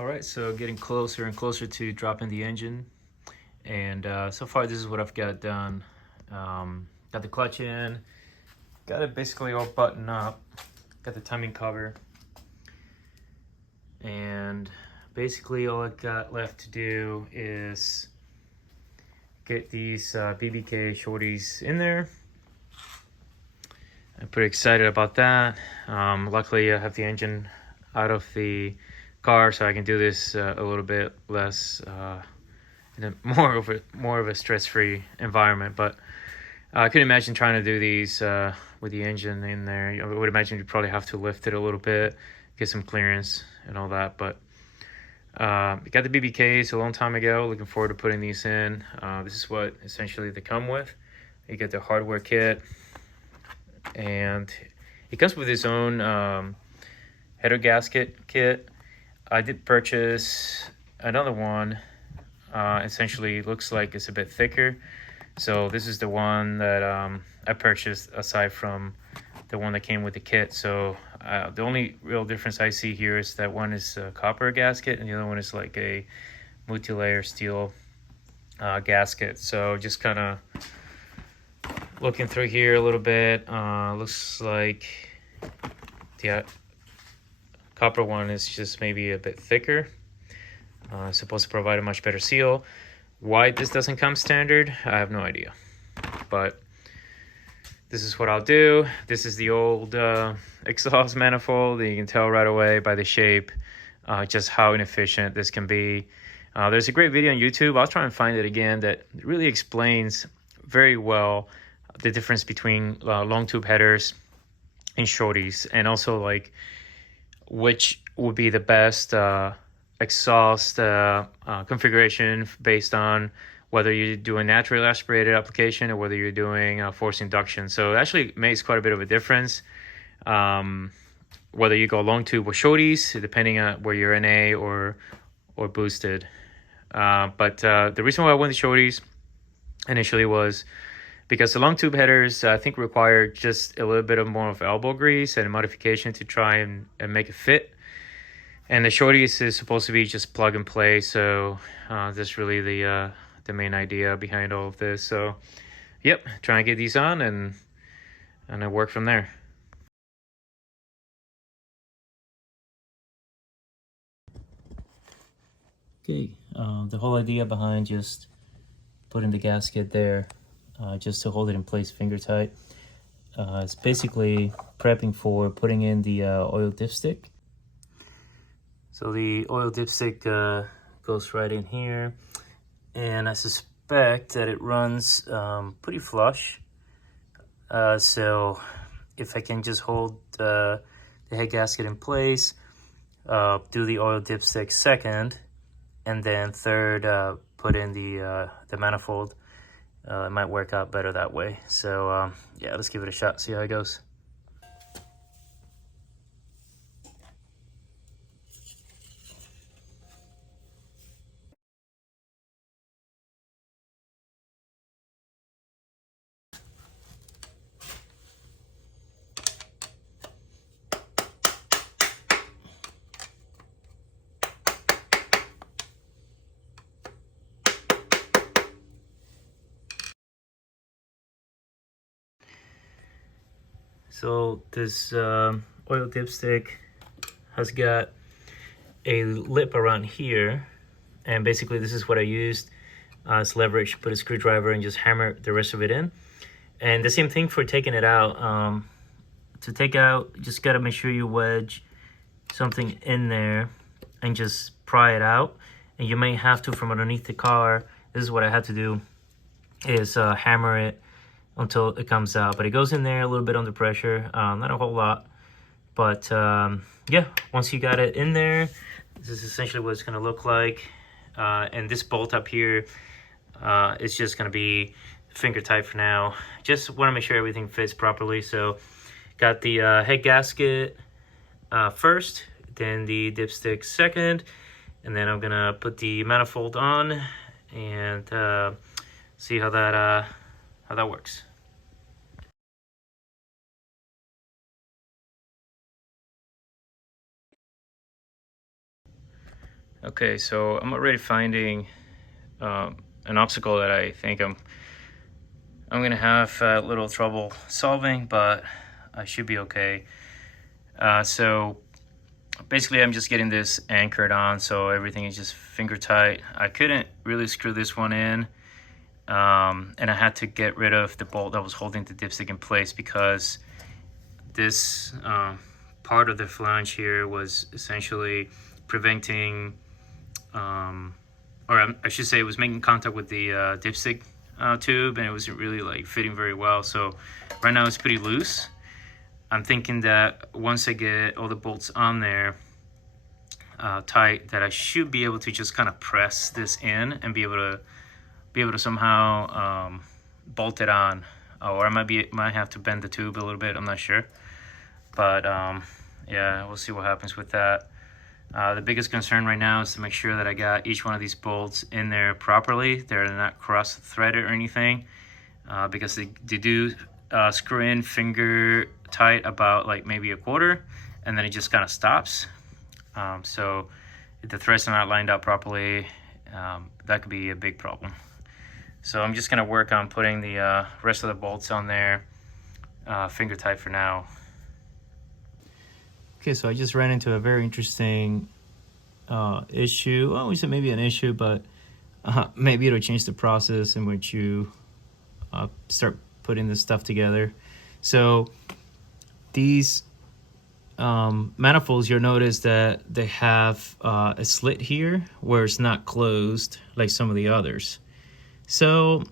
All right, so getting closer and closer to dropping the engine, and so far this is what I've got done. Got the clutch in, got it basically all buttoned up, got the timing cover, and basically all I got left to do is get these BBK shorties in there. I'm pretty excited about that. Luckily I have the engine out of the car, so I can do this a little bit less in a more of a stress-free environment. But I could imagine trying to do these with the engine in there. I would imagine you probably have to lift it a little bit, get some clearance and all that. But we got the BBKs a long time ago. Looking forward to putting these in. This is what essentially they come with. You get the hardware kit, and it comes with its own header gasket kit. I did purchase another one. Essentially looks like it's a bit thicker, so this is the one that I purchased aside from the one that came with the kit. So the only real difference I see here is that one is a copper gasket and the other one is like a multi-layer steel gasket. So just kind of looking through here a little bit, looks like the copper one is just maybe a bit thicker. Supposed to provide a much better seal. Why this doesn't come standard, I have no idea. But this is what I'll do. This is the old exhaust manifold. You can tell right away by the shape just how inefficient this can be. There's a great video on YouTube. I'll try and find it again that really explains very well the difference between long tube headers and shorties, and also like which would be the best exhaust configuration based on whether you do a naturally aspirated application or whether you're doing forced induction. So it actually makes quite a bit of a difference whether you go long tube or shorties, depending on where you're NA or boosted. But the reason why I went to shorties initially was because the long tube headers I think require just a little bit of more of elbow grease and modification to try and make it fit. And the shorties is supposed to be just plug and play, so that's really the main idea behind all of this. So, yep, try and get these on and I work from there. Okay, the whole idea behind just putting the gasket there, just to hold it in place finger tight, it's basically prepping for putting in the oil dipstick. So the oil dipstick goes right in here, and I suspect that it runs pretty flush. So if I can just hold the head gasket in place, do the oil dipstick second, and then third put in the manifold, it might work out better that way. So yeah, let's give it a shot, see how it goes. So this oil dipstick has got a lip around here, and basically this is what I used as leverage. Put a screwdriver and just hammer the rest of it in. And the same thing for taking it out. To take out, just gotta make sure you wedge something in there and just pry it out. And you may have to from underneath the car. This is what I had to do, is hammer it until it comes out. But it goes in there a little bit under pressure, not a whole lot. But yeah, once you got it in there, this is essentially what it's gonna look like. And this bolt up here is just gonna be finger tight for now. Just wanna make sure everything fits properly. So got the head gasket first, then the dipstick second, and then I'm gonna put the manifold on and see how that works. Okay, so I'm already finding an obstacle that I think I'm gonna have a little trouble solving, but I should be okay. So basically I'm just getting this anchored on, so everything is just finger tight. I couldn't really screw this one in, and I had to get rid of the bolt that was holding the dipstick in place, because this part of the flange here was essentially preventing, or I should say it was making contact with the dipstick tube, and it wasn't really like fitting very well. So right now it's pretty loose. I'm thinking that once I get all the bolts on there tight, that I should be able to just kind of press this in and be able to somehow bolt it on. Or I might have to bend the tube a little bit. I'm not sure, but yeah, we'll see what happens with that. The biggest concern right now is to make sure that I got each one of these bolts in there properly. They're not cross-threaded or anything, because they do screw in finger tight about like maybe a quarter, and then it just kind of stops. So if the threads are not lined up properly, that could be a big problem. So I'm just gonna work on putting the rest of the bolts on there finger tight for now. Okay, so I just ran into a very interesting issue. Well, we said maybe an issue, but maybe it'll change the process in which you start putting this stuff together. So these manifolds, you'll notice that they have a slit here where it's not closed like some of the others. So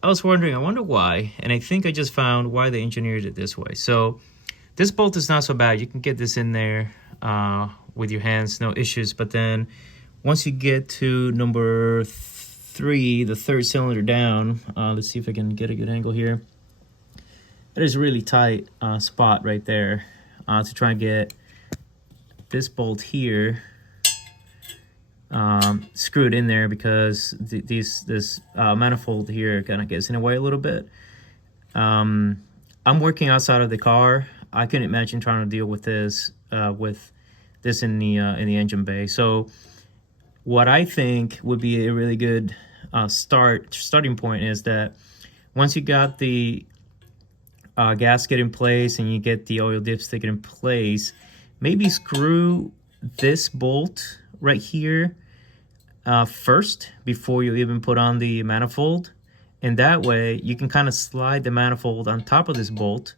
I was wondering, I wonder why, and I think I just found why they engineered it this way. So this bolt is not so bad. You can get this in there with your hands, no issues. But then once you get to number 3, the third cylinder down, let's see if I can get a good angle here. That is a really tight spot right there to try and get this bolt here screwed in there, because this manifold here kind of gets in the way a little bit. I'm working outside of the car. I couldn't imagine trying to deal with this in the engine bay. So what I think would be a really good starting point is that once you got the gasket in place and you get the oil dipstick in place, maybe screw this bolt right here first before you even put on the manifold, and that way you can kind of slide the manifold on top of this bolt,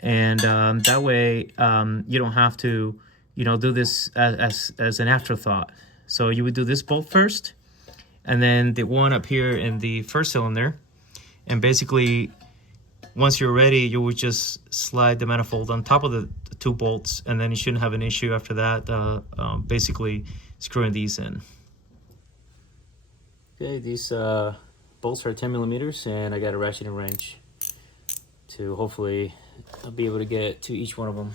and that way you don't have to do this as an afterthought. So you would do this bolt first, and then the one up here in the first cylinder, and basically once you're ready, you would just slide the manifold on top of the 2 bolts, and then you shouldn't have an issue after that, basically screwing these in. Okay, these bolts are 10 millimeters, and I got a ratcheting wrench to hopefully be able to get to each one of them.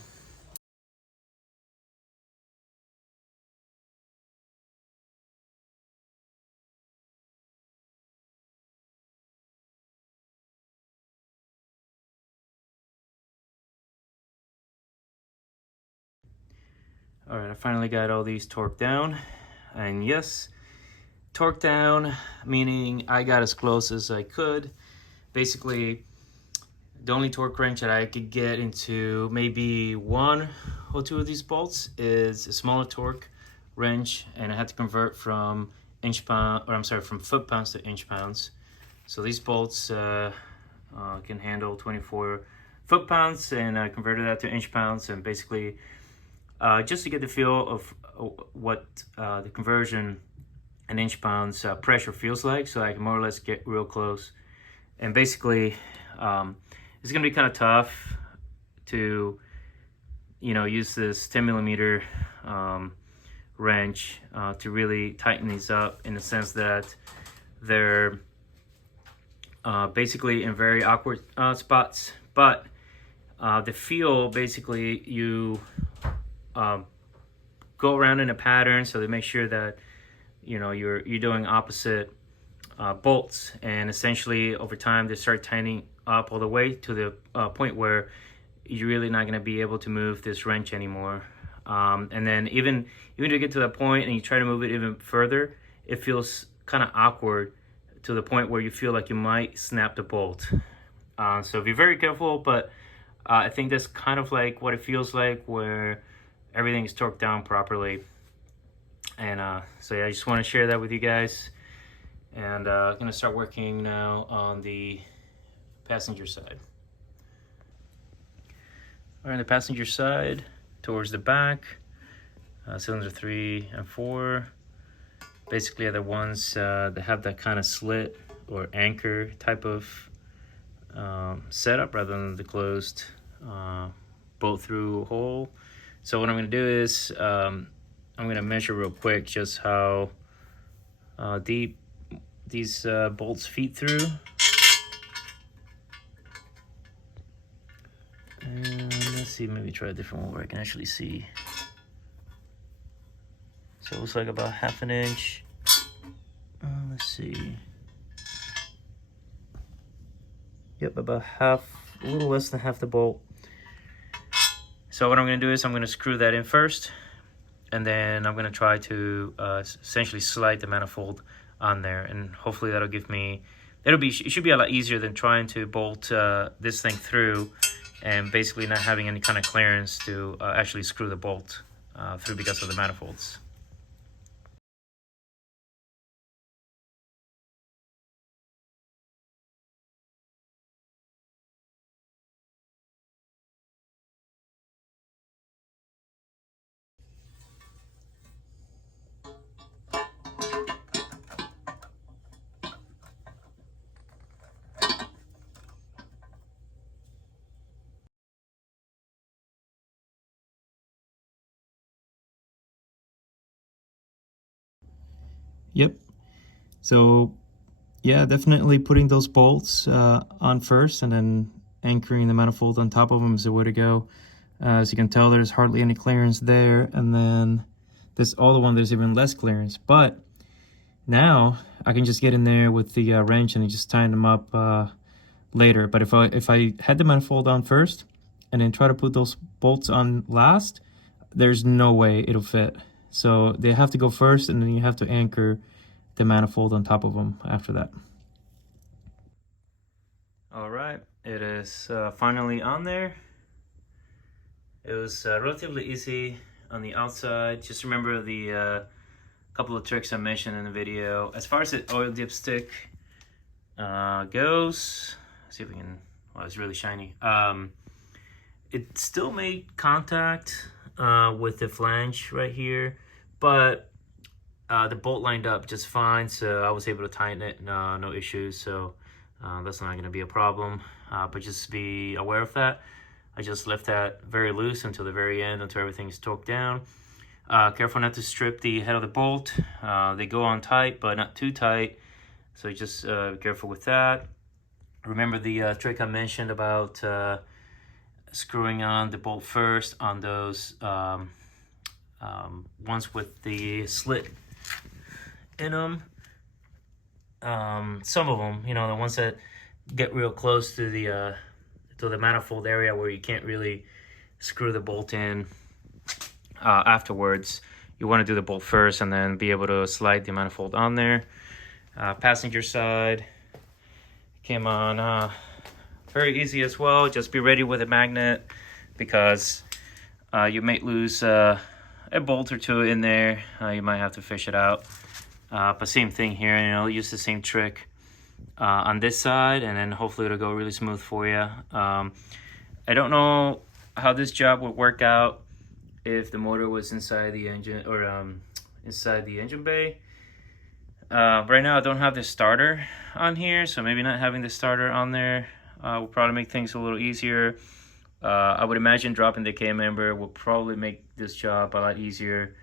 All right, I finally got all these torqued down, and yes, torqued down meaning I got as close as I could. Basically, the only torque wrench that I could get into maybe 1 or 2 of these bolts is a smaller torque wrench, and I had to convert from from foot-pounds to inch-pounds. So these bolts can handle 24 foot-pounds, and I converted that to inch-pounds, and basically just to get the feel of what the conversion in inch-pounds pressure feels like, so I can more or less get real close. And basically it's gonna be kind of tough to use this 10 millimeter wrench to really tighten these up, in the sense that they're basically in very awkward spots. But the feel, basically you go around in a pattern, so they make sure that you're doing opposite bolts, and essentially over time they start tightening up all the way to the point where you're really not going to be able to move this wrench anymore. And then even to get to that point and you try to move it even further, it feels kind of awkward to the point where you feel like you might snap the bolt. So be very careful, but I think that's kind of like what it feels like where everything is torqued down properly. And so yeah, I just want to share that with you guys. And I'm gonna start working now on the passenger side. All right, on the passenger side, towards the back, cylinder 3 and 4 basically are the ones that have that kind of slit or anchor type of setup rather than the closed bolt through hole. So what I'm going to do is I'm going to measure real quick just how deep these bolts feed through. And let's see, maybe try a different one where I can actually see. So it looks like about 1/2 inch. Let's see. Yep, about a little less than half the bolt. So what I'm going to do is I'm going to screw that in first, and then I'm going to try to essentially slide the manifold on there, and hopefully that'll give me, it should be a lot easier than trying to bolt this thing through and basically not having any kind of clearance to actually screw the bolt through because of the manifolds. Yep. So yeah, definitely putting those bolts on first and then anchoring the manifold on top of them is the way to go. As you can tell, there's hardly any clearance there, and then this other one, there's even less clearance. But now I can just get in there with the wrench and just tighten them up later. But if I had the manifold on first and then try to put those bolts on last, there's no way it'll fit. So they have to go first, and then you have to anchor the manifold on top of them after that. All right, it is finally on there. It was relatively easy on the outside. Just remember the couple of tricks I mentioned in the video. As far as the oil dipstick goes, let's see if we can, well, it's really shiny. It still made contact with the flange right here, but the bolt lined up just fine, so I was able to tighten it, no issues. So that's not going to be a problem, but just be aware of that. I just left that very loose until the very end, until everything's torqued down. Careful not to strip the head of the bolt. They go on tight, but not too tight, so just be careful with that. Remember the trick I mentioned about screwing on the bolt first on those ones with the slit in them. Some of them, you know, the ones that get real close to the manifold area where you can't really screw the bolt in afterwards. You want to do the bolt first and then be able to slide the manifold on there. Passenger side came on very easy as well. Just be ready with a magnet, because you might lose a bolt or two in there. You might have to fish it out. But same thing here, you know, use the same trick on this side, and then hopefully it'll go really smooth for you. I don't know how this job would work out if the motor was inside the engine, or inside the engine bay. Right now I don't have the starter on here, so maybe not having the starter on there will probably make things a little easier. I would imagine dropping the K-member will probably make this job a lot easier.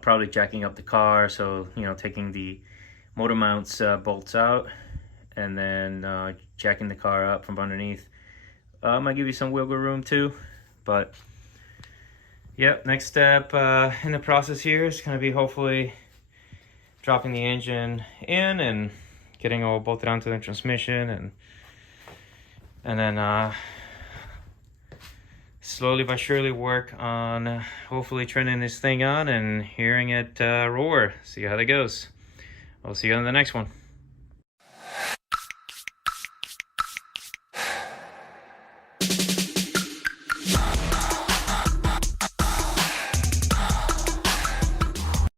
Probably jacking up the car, so you know, taking the motor mounts bolts out and then jacking the car up from underneath might give you some wiggle room too. But yep, next step in the process here is going to be hopefully dropping the engine in and getting all bolted onto the transmission, and then slowly but surely work on hopefully turning this thing on and hearing it roar. See how that goes. I'll see you on the next one.